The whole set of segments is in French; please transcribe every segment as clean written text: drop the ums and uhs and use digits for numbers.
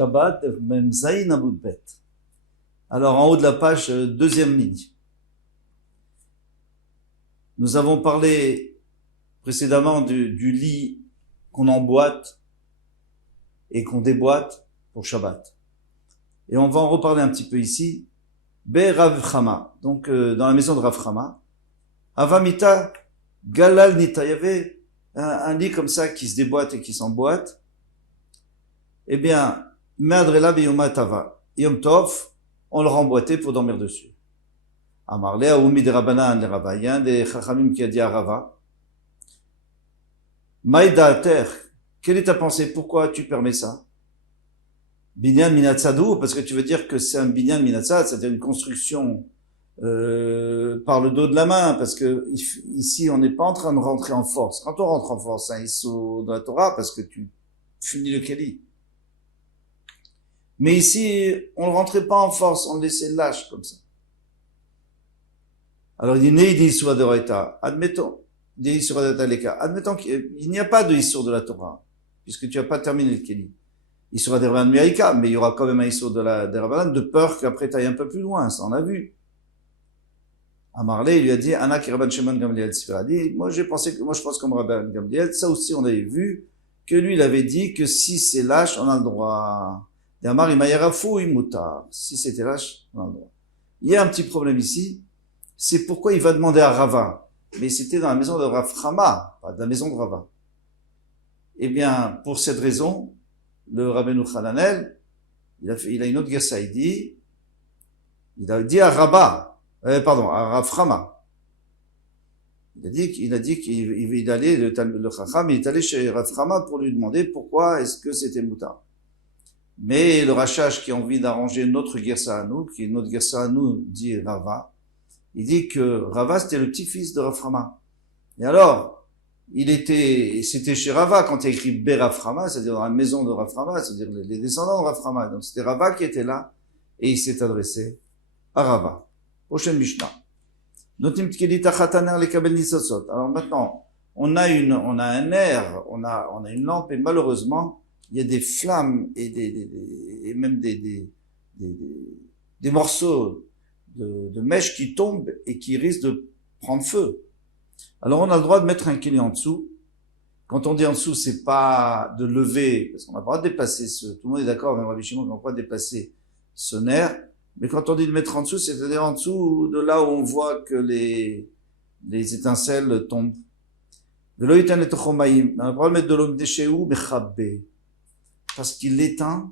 Shabbat, Mem Zayin Amud Bet. Alors, en haut de la page, deuxième ligne. Nous avons parlé précédemment du lit qu'on emboîte et qu'on déboîte pour Shabbat. Et on va en reparler un petit peu ici. Be Rav Chama, donc dans la maison de Rav Chama, Avamita Galal Nita, il y avait un lit comme ça qui se déboîte et qui s'emboîte. Eh bien, Me'adrela Beyoma Tava, Yom Tov, on le remboîtait pour dormir dessus. Amarle Aoumi de Rabbanan, les Rava, il y a un des Chachamim qui a dit à Rava, Maïda Ter, quelle est ta pensée? Pourquoi tu permets ça? Binyan Minatzadou, parce que tu veux dire que c'est un Binyan Minatzad, c'est-à-dire une construction par le dos de la main, parce que ici on n'est pas en train de rentrer en force. Quand on rentre en force, c'est un issou dans la Torah, parce que tu finis le Keli. Mais ici, on ne rentrait pas en force, on le laissait lâche comme ça. Alors il dit, né, il dit Issour de Roïta. Admettons, dit Issour de Taleka. Admettons qu'il n'y a pas de Issour de la Torah, puisque tu n'as pas terminé le Keli. Issour de Rabbanan Miaïka, mais il y aura quand même un Issour de Rabbanan, de peur qu'après tu ailles un peu plus loin, ça on a vu. Amarle, il lui a dit, Anak et Rabban Shimon Gamliel Tzfira. dit, moi je pense comme Rabban Gamliel, ça aussi on avait vu, que lui il avait dit que si c'est lâche, on a le droit. Amar Imayarafou Imutar. Si c'était lâche, on a le droit. Il y a un petit problème ici, c'est pourquoi il va demander à Rava. Mais c'était dans la maison de Rav Chama, pas de la maison de Rava. Eh bien, pour cette raison, le Rabbeinu Hananel, il a une autre gersa, il a dit à à Rav Chama. Il a dit qu'il allait, le Chacham, il est allé chez Rav Chama pour lui demander pourquoi est-ce que c'était Moutar. Mais le Rachash qui a envie d'arranger notre gersa à nous, qui est notre gersa à nous, dit Rava, il dit que Rava c'était le petit-fils de Rav Chama. Et alors, c'était chez Rava quand il a écrit Be Rav Chama, c'est-à-dire dans la maison de Rav Chama, c'est-à-dire les descendants de Rav Chama. Donc c'était Rava qui était là, et il s'est adressé à Rava. Prochaine Mishnah. Alors maintenant, on a un air, on a une lampe, et malheureusement, il y a des flammes et même des morceaux de mèches qui tombent et qui risquent de prendre feu. Alors on a le droit de mettre un keli en dessous. Quand on dit en dessous, c'est pas de lever, parce qu'on n'a pas le droit de déplacer tout le monde est d'accord, même Rabbi Shimon, qu'on n'a pas le droit de déplacer ce nerf. Mais quand on dit de mettre en dessous, c'est-à-dire en dessous de là où on voit que les étincelles tombent. On a le droit de mettre de l'eau déchéou, mais parce qu'il l'éteint,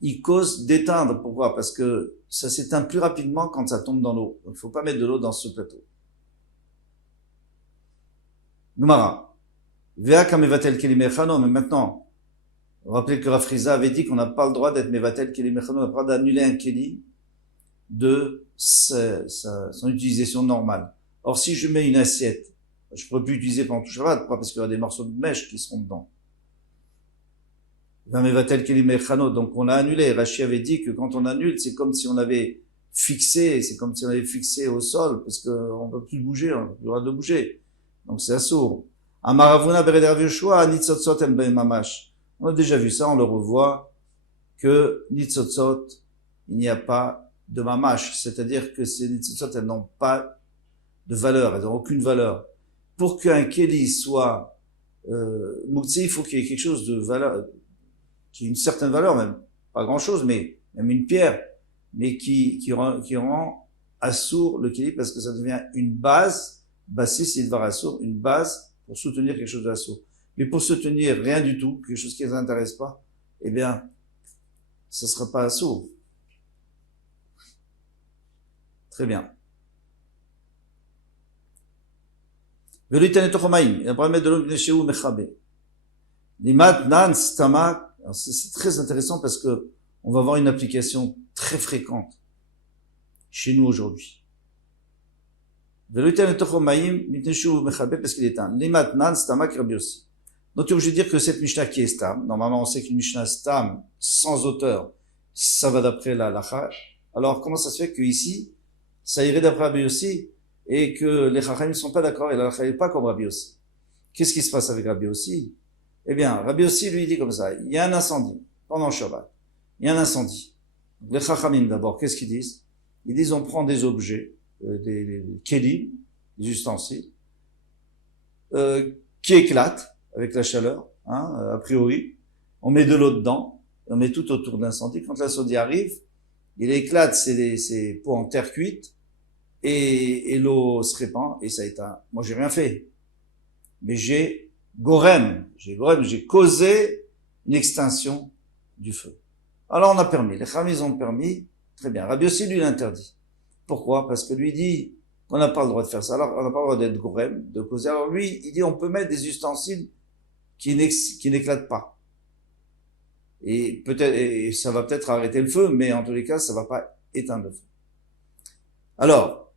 il cause d'éteindre. Pourquoi? Parce que ça s'éteint plus rapidement quand ça tombe dans l'eau. Il ne faut pas mettre de l'eau dans ce plateau. Noumara. Vea kamevatel keli mechano, mais maintenant, rappelez que Rafriza avait dit qu'on n'a pas le droit d'être mevatel keli mechano, on n'a pas le droit d'annuler un keli de son utilisation normale. Or, si je mets une assiette, je ne pourrais plus utiliser pendant tout Shabbat. Pourquoi? Parce qu'il y aura des morceaux de mèche qui seront dedans. Donc on a annulé. Rashi avait dit que quand on annule, c'est comme si on avait fixé au sol, parce qu'on ne peut plus bouger, on n'a plus le droit de bouger. Donc c'est assourd. Amaravuna bereder Yoshua, nitzotzot en ben mamash. On a déjà vu ça, on le revoit, que nitzotzot, il n'y a pas de mamash. C'est-à-dire que ces nitzotzot, elles n'ont pas de valeur, elles n'ont aucune valeur. Pour qu'un keli soit mouktsé, il faut qu'il y ait quelque chose de valeur, qui a une certaine valeur même, pas grand chose, mais même une pierre, mais qui rend assourd le keli parce que ça devient une base, bassis et dvar assourd, une base pour soutenir quelque chose d'assourd. Mais pour soutenir rien du tout, quelque chose qui ne les intéresse pas, eh bien, ça sera pas assourd. Très bien. Il a pas mettre de l'eau de chez ou mechabe. Limat nan stamak. C'est très intéressant parce que on va avoir une application très fréquente chez nous aujourd'hui. Parce qu'il est un. Limat nan stamak Rabbi Yossi. Donc tu es obligé de dire que cette Mishnah qui est stam, normalement on sait qu'une Mishnah stam, sans auteur, ça va d'après la lacha. Alors comment ça se fait que ici, ça irait d'après Rabbi Yossi et que les Chachamim ne sont pas d'accord et la lacha n'est pas comme Rabbi Yossi? Qu'est-ce qui se passe avec Rabbi Yossi? Eh bien, Rabbi Yossi lui dit comme ça, il y a un incendie. pendant Shabbat. Il y a un incendie. Les Chachamim d'abord, qu'est-ce qu'ils disent? Ils disent on prend des objets, des kélim, des ustensiles, qui éclatent avec la chaleur, a priori. On met de l'eau dedans, et on met tout autour de l'incendie. Quand l'incendie arrive, il éclate ces pots en terre cuite, et l'eau se répand, et ça éteint. Moi, j'ai rien fait. Mais j'ai causé une extinction du feu. Alors on a permis, les Chamis ont permis, très bien. Rabbi Yossi, lui, l'interdit. Pourquoi? Parce que lui dit qu'on n'a pas le droit de faire ça. Alors on n'a pas le droit d'être gorem, de causer. Alors lui, il dit on peut mettre des ustensiles qui n'éclatent pas. Et peut-être, et ça va peut-être arrêter le feu, mais en tous les cas, ça va pas éteindre le feu. Alors,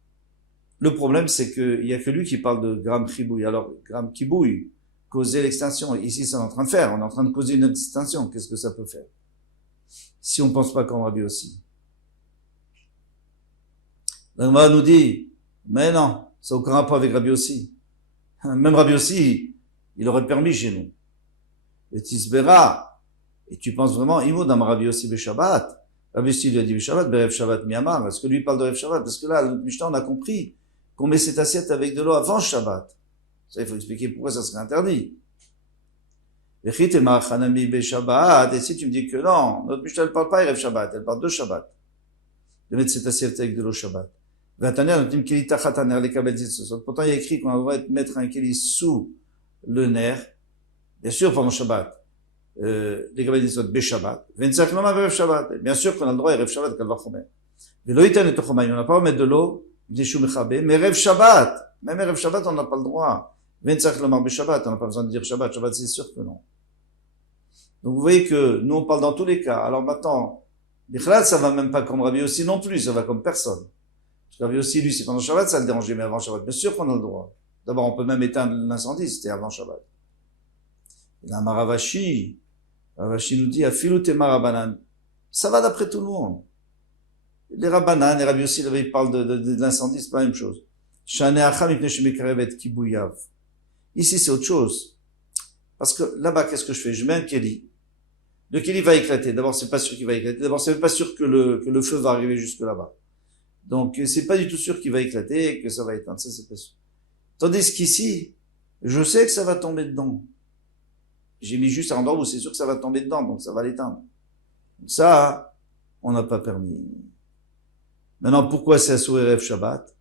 le problème, c'est qu'il y a que lui qui parle de gram kibouille. Alors, gram kibouille, causer l'extinction. Ici, c'est en train de faire. On est en train de causer une extinction. Qu'est-ce que ça peut faire? Si on pense pas comme Rabbi aussi. L'Agmara nous dit, mais non, ça n'a aucun rapport avec Rabbi aussi. Même Rabbi aussi, il aurait permis chez nous. Et Tisbera, et tu penses vraiment, il dam Rabbi aussi Shabbat. Rabbi aussi lui a dit Shabbat, Berev Shabbat Miyamar. Est-ce que lui parle de Rev Shabbat? Parce que là, le Mishnah, on a compris qu'on met cette assiette avec de l'eau avant Shabbat. Ça, il faut expliquer pourquoi ça serait interdit. Et si tu me dis que non, notre Mishnah ne parle pas de Rev Shabbat, elle parle de Shabbat. De mettre cette assiette avec de l'eau Shabbat. Pourtant, il y a écrit qu'on doit mettre un keli sous le nerf, bien sûr pendant Shabbat, les Kabbalah disent Shabbat, bien sûr qu'on a le droit à Rev Shabbat, on n'a pas à mettre de l'eau, mais Rev Shabbat, même Rev Shabbat, on n'a pas le droit. Shabbat, on n'a pas besoin de dire Shabbat, Shabbat c'est sûr que non. Donc vous voyez que nous on parle dans tous les cas. Alors maintenant, l'Ikhlal ça va même pas comme Rabbi aussi non plus, ça va comme personne. Parce que Rabbi aussi lui c'est pendant Shabbat, ça le dérangeait, mais avant Shabbat, bien sûr qu'on a le droit. D'abord on peut même éteindre l'incendie, c'était avant Shabbat. Et là Ravashi nous dit Afilu tema Rabbanan, ça va d'après tout le monde. Les Rabbanan, les Rabbi aussi, ils parlent de l'incendie, c'est pas la même chose. Ici c'est autre chose. Parce que là-bas, qu'est-ce que je fais? Je mets un keli. Le keli va éclater. D'abord, c'est pas sûr qu'il va éclater. D'abord, c'est pas sûr que le feu va arriver jusque là-bas. Donc, c'est pas du tout sûr qu'il va éclater et que ça va éteindre. Ça, c'est pas sûr. Tandis qu'ici, je sais que ça va tomber dedans. J'ai mis juste un endroit où c'est sûr que ça va tomber dedans, donc ça va l'éteindre. Ça, on n'a pas permis. Maintenant, pourquoi c'est assouré Rev Shabbat?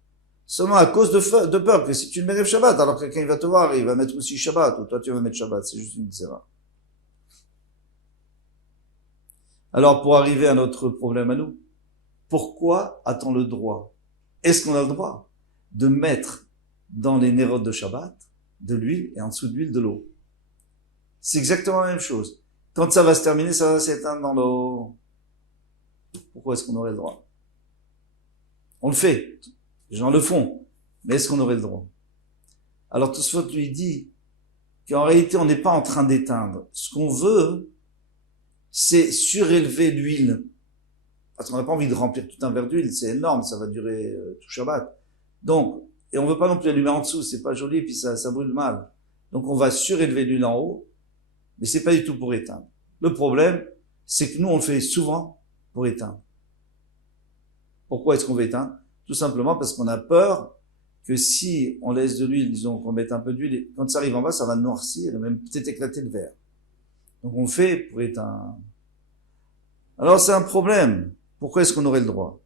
Seulement à cause de peur que si tu le mets Rev Shabbat, alors quelqu'un il va te voir, il va mettre aussi Shabbat, ou toi tu vas mettre Shabbat, c'est juste une zéra. Alors pour arriver à notre problème à nous, pourquoi a-t-on le droit? Est-ce qu'on a le droit de mettre dans les nérodes de Shabbat de l'huile et en dessous de l'huile de l'eau? C'est exactement la même chose. Quand ça va se terminer, ça va s'éteindre dans l'eau. Pourquoi est-ce qu'on aurait le droit? On le fait. Les gens le font. Mais est-ce qu'on aurait le droit? Alors Tosfot lui dit qu'en réalité, on n'est pas en train d'éteindre. Ce qu'on veut, c'est surélever l'huile. Parce qu'on n'a pas envie de remplir tout un verre d'huile. C'est énorme, ça va durer tout Shabbat. Donc, et on veut pas non plus allumer en dessous. C'est pas joli, puis ça brûle mal. Donc on va surélever l'huile en haut. Mais c'est pas du tout pour éteindre. Le problème, c'est que nous, on le fait souvent pour éteindre. Pourquoi est-ce qu'on veut éteindre? Tout simplement parce qu'on a peur que si on laisse de l'huile, disons qu'on mette un peu d'huile, quand ça arrive en bas, ça va noircir et même peut-être éclater le verre. Donc on le fait pour éteindre. Alors c'est un problème. Pourquoi est-ce qu'on aurait le droit?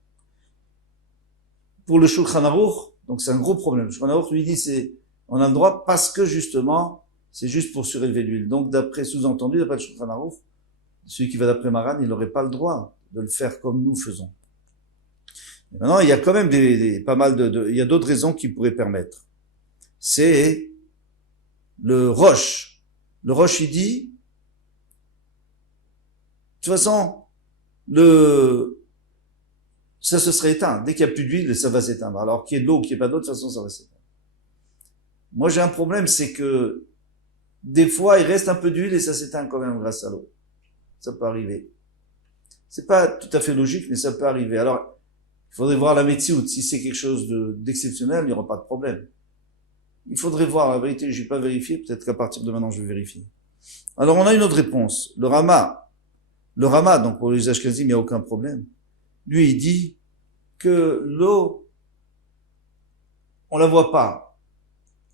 Pour le Shulchan Aruch, donc c'est un gros problème. Le Shulchan Aruch lui dit on a le droit parce que justement, c'est juste pour surélever l'huile. Donc d'après sous-entendu, d'après le Shulchan Aruch, celui qui va d'après Maran, il n'aurait pas le droit de le faire comme nous faisons. Et maintenant, il y a quand même pas mal il y a d'autres raisons qui pourraient permettre. C'est le roche. Le roche, il dit, de toute façon, ça se serait éteint. Dès qu'il n'y a plus d'huile, ça va s'éteindre. Alors qu'il y ait de l'eau ou qu'il n'y ait pas d'eau, de toute façon, ça va s'éteindre. Moi, j'ai un problème, c'est que des fois, il reste un peu d'huile et ça s'éteint quand même grâce à l'eau. Ça peut arriver. C'est pas tout à fait logique, mais ça peut arriver. Alors, il faudrait voir la médecine. Si c'est quelque chose d'exceptionnel, il n'y aura pas de problème. Il faudrait voir. La vérité, je n'ai pas vérifié. Peut-être qu'à partir de maintenant, je vais vérifier. Alors, on a une autre réponse. Le Rama, Le Rama, donc pour les Ashkenazim, il n'y a aucun problème. Lui, il dit que l'eau, on la voit pas.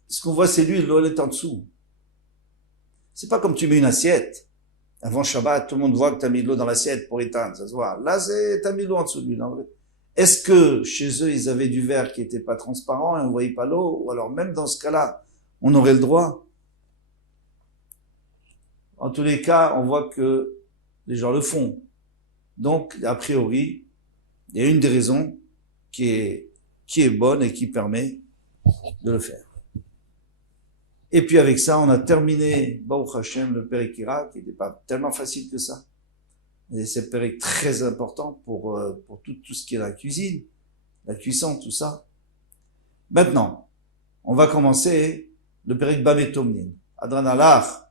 Ce qu'on voit, c'est l'huile, l'eau, elle est en dessous. C'est pas comme tu mets une assiette. Avant Shabbat, tout le monde voit que tu as mis de l'eau dans l'assiette pour éteindre, ça se voit. Là, t'as mis de l'eau en dessous de l'huile. Est-ce que chez eux, ils avaient du verre qui était pas transparent et on voyait pas l'eau? Ou alors, même dans ce cas-là, on aurait le droit? En tous les cas, on voit que les gens le font. Donc, a priori, il y a une des raisons qui est bonne et qui permet de le faire. Et puis avec ça, on a terminé, Baruch Hashem, le Périkira, qui n'était pas tellement facile que ça. Et c'est Périk très important pour tout ce qui est la cuisine, la cuisson, tout ça. Maintenant, on va commencer le Périk Bametomnin. Adranalach,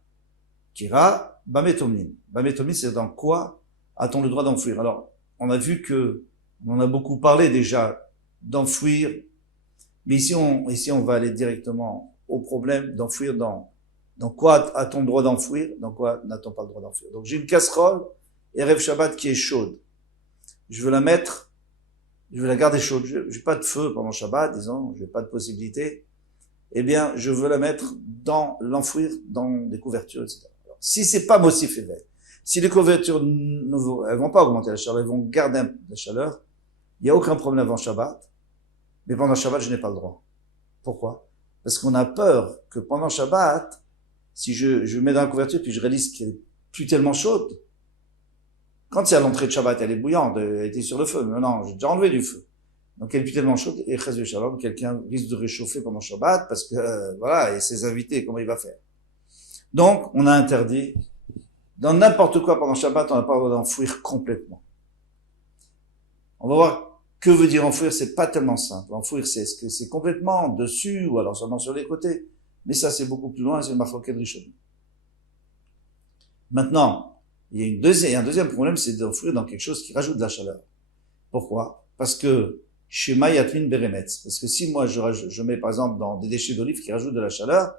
Kira, Bametomnin. Bametomnin, c'est dans quoi a-t-on le droit d'enfouir? Alors, on a vu que, on en a beaucoup parlé déjà, d'enfouir, mais ici on va aller directement au problème d'enfouir dans quoi a-t-on le droit d'enfouir, dans quoi n'a-t-on pas le droit d'enfouir. Donc j'ai une casserole, Erev Shabbat qui est chaude. Je veux la garder chaude. J'ai pas de feu pendant Shabbat, disons, j'ai pas de possibilité. Eh bien, je veux la mettre l'enfouir dans des couvertures, etc. Alors, si c'est pas Mossif Evel, si les couvertures elles vont pas augmenter la chaleur, elles vont garder la chaleur, il n'y a aucun problème avant Shabbat, mais pendant Shabbat, je n'ai pas le droit. Pourquoi? Parce qu'on a peur que pendant Shabbat, si je mets dans la couverture puis je réalise qu'elle est plus tellement chaude, quand c'est à l'entrée de Shabbat, elle est bouillante, elle était sur le feu. Maintenant, j'ai déjà enlevé du feu. Donc elle est plus tellement chaude, et Chaz Shalom, quelqu'un risque de réchauffer pendant Shabbat, parce que, voilà, et ses invités, comment il va faire? Donc, on a interdit, dans n'importe quoi pendant Shabbat, on n'a pas le droit d'enfouir complètement. On va voir que veut dire enfouir, c'est pas tellement simple. Enfouir, c'est est-ce que c'est complètement dessus, ou alors seulement sur les côtés. Mais ça, c'est beaucoup plus loin, c'est le Marfoket Rishon. Maintenant, il y a un deuxième problème, c'est d'enfouir dans quelque chose qui rajoute de la chaleur. Pourquoi? Parce que, Shema Yatlin Beremetz. Parce que si moi je mets par exemple dans des déchets d'olive qui rajoutent de la chaleur,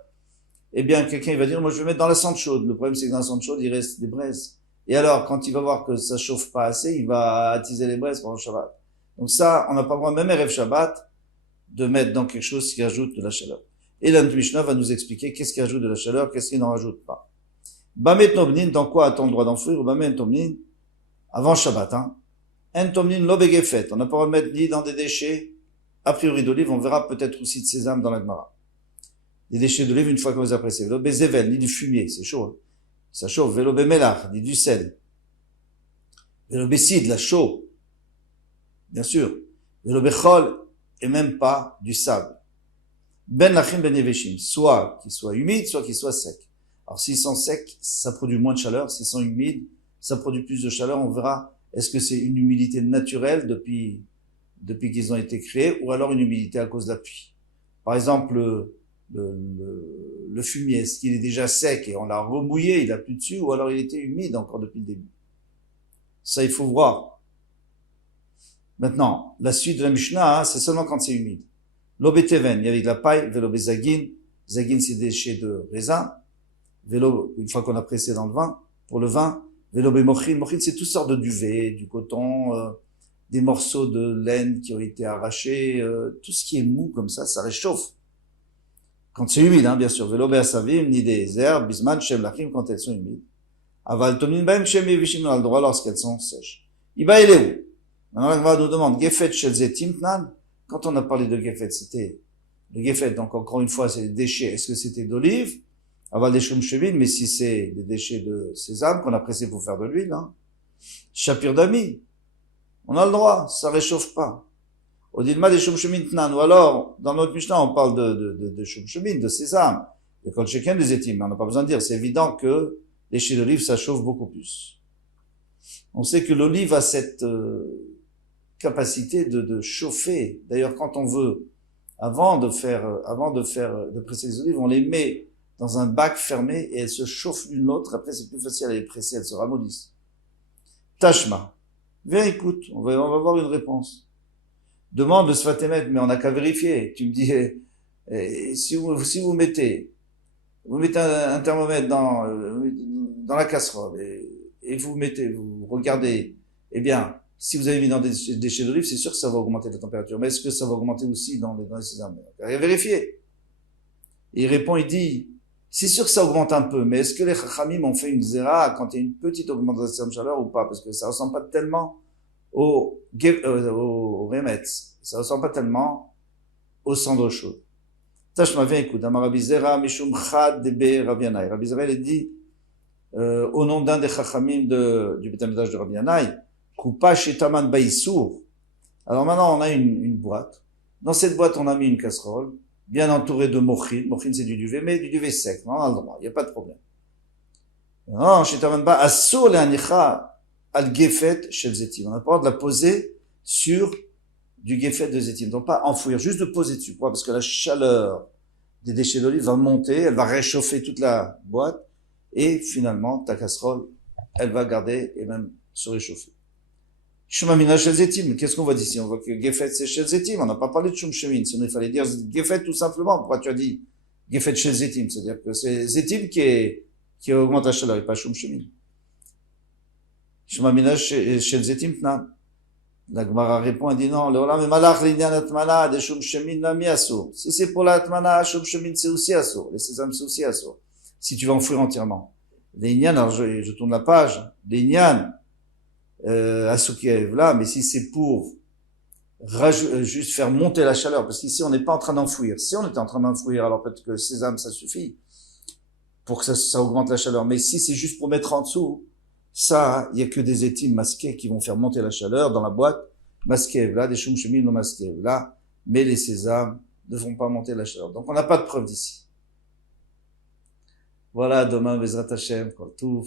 eh bien quelqu'un il va dire moi je vais mettre dans la cendre chaude. Le problème c'est que dans la cendre chaude il reste des braises. Et alors quand il va voir que ça chauffe pas assez, il va attiser les braises pendant le Shabbat. Donc ça, on n'a pas le droit même Erev Shabbat de mettre dans quelque chose qui rajoute de la chaleur. Et l'Ant Mishnah va nous expliquer qu'est-ce qui rajoute de la chaleur, qu'est-ce qui n'en rajoute pas. Bamet Nomnin, dans quoi a-t-on le droit d'enfouir? Bamet Nomnin, avant Shabbat, hein. Entomnin lobegefet. On n'a pas à mettre ni dans des déchets, a priori d'olive, on verra peut-être aussi de sésame dans la Gemara. Des déchets d'olive, une fois qu'on les a pressés. Vélo bezevel, ni du fumier, c'est chaud. Hein. Ça chauffe. Vélo bemelach, ni du sel. Vélo bessid, la chaud. Bien sûr. Vélo bechol, et même pas du sable. Ben lachim ben yeveshim. Soit qu'il soit humide, soit qu'il soit sec. Alors s'ils sont secs, ça produit moins de chaleur. S'ils sont humides, ça produit plus de chaleur. On verra. Est-ce que c'est une humidité naturelle depuis qu'ils ont été créés, ou alors une humidité à cause de la pluie? Par exemple, le fumier, est-ce qu'il est déjà sec et on l'a remouillé, il a plus dessus, ou alors il était humide encore depuis le début? Ça, il faut voir. Maintenant, la suite de la Mishnah, hein, c'est seulement quand c'est humide. L'obeteven, il y avait de la paille, velobezagin, zagin c'est des déchets de raisin, vélo, une fois qu'on a pressé dans le vin, pour le vin, Vélo mochin, mochin c'est toutes sortes de duvet, du coton, des morceaux de laine qui ont été arrachés, tout ce qui est mou comme ça réchauffe. Quand c'est humide, hein, bien sûr. Vélo be'asavim, ni des herbes, bisman, shem lachim, quand elles sont humides. Aval tomnin baim, shem yevishim, on a le droit lorsqu'elles sont sèches. Iba il est où? Maintenant, on va nous demander, gefet shel zetim tnan. Quand on a parlé de gefet, c'était le gefet, donc encore une fois, c'est les déchets. Est-ce que c'était d'olive? Aval des shumshevin, mais si c'est des déchets de sésame qu'on a pressé pour faire de l'huile, hein. Shapir d'ami. On a le droit, ça réchauffe pas. Au dilma des shumshevin tnan, ou alors, dans notre Mishnah, on parle de shumshevin, de sésame. Et quand chacun des étimes, on n'a pas besoin de dire, c'est évident que les déchets d'olive, ça chauffe beaucoup plus. On sait que l'olive a cette capacité de chauffer. D'ailleurs, quand on veut, avant de presser les olives, on les met dans un bac fermé et elles se chauffent l'une l'autre. Après, c'est plus facile à les presser, elles se ramollissent. Tashma. Viens, écoute, on va avoir une réponse. Demande le Sfatemet, mais on n'a qu'à vérifier. Tu me dis, si vous mettez un thermomètre dans la casserole et et vous regardez, eh bien, si vous avez mis dans des déchets d'olive, c'est sûr que ça va augmenter la température. Mais est-ce que ça va augmenter aussi dans les sésames? Il a vérifié. Et il répond, il dit, c'est sûr que ça augmente un peu, mais est-ce que les chachamim ont fait une zéra quand il y a une petite augmentation de chaleur ou pas? Parce que ça ressemble pas tellement au remetz. Ça ressemble pas tellement au cendre chaude. Tashma vient, écoute, Rabbi Zera, Mishum Chad, Debe, Rabbi Yanaï. Rabbi Zera, il dit, au nom d'un des chachamim du Beth Amikdash de Rabbi Yanaï, Koupa Shetaman Baïsour. Alors maintenant, on a une boîte. Dans cette boîte, on a mis une casserole, bien entourée de mochin. Mochin, c'est du duvet, mais du duvet sec. On a le droit, il n'y a pas de problème. Non, Shetaman Ba, Assour le Anicha, al Gefet Shel Zetim. On a pas le droit de la poser sur du Gefet de Zetim. Donc pas enfouir, juste de poser dessus. Pourquoi? Parce que la chaleur des déchets d'olive va monter, elle va réchauffer toute la boîte, et finalement, ta casserole, elle va garder et même se réchauffer. Shumamina Shel Zetim. Qu'est-ce qu'on voit d'ici? On voit que Gefet c'est Shel Zetim. On n'a pas parlé de Shum Shemin. Sinon, il fallait dire Gefet tout simplement. Pourquoi tu as dit Gefet Shel Zetim? C'est-à-dire que c'est Zetim qui augmente la chaleur et pas Shum Shemin. Shumamina Shel Zetim, non. La Gemara répond, elle dit non, le Olam est malach l'inyan atmana de Shum Shemin nami asur. Si c'est pour la atmana, Shum Shemin c'est aussi asur. Les sésames c'est aussi asur. Si tu vas enfouir entièrement. Les inyan, alors je tourne la page. Les inyan, là, mais si c'est pour juste faire monter la chaleur, parce qu'ici on n'est pas en train d'enfouir. Si on était en train d'enfouir, alors peut-être que sésame ça suffit pour que ça augmente la chaleur. Mais si c'est juste pour mettre en dessous, ça, il y a que des étimes masqués qui vont faire monter la chaleur dans la boîte. Masqués, là, des Shum Shemin non masqués, là, mais les sésames ne vont pas monter la chaleur. Donc on n'a pas de preuve d'ici. Voilà, demain, Bezrat Hashem, Kol Tuv.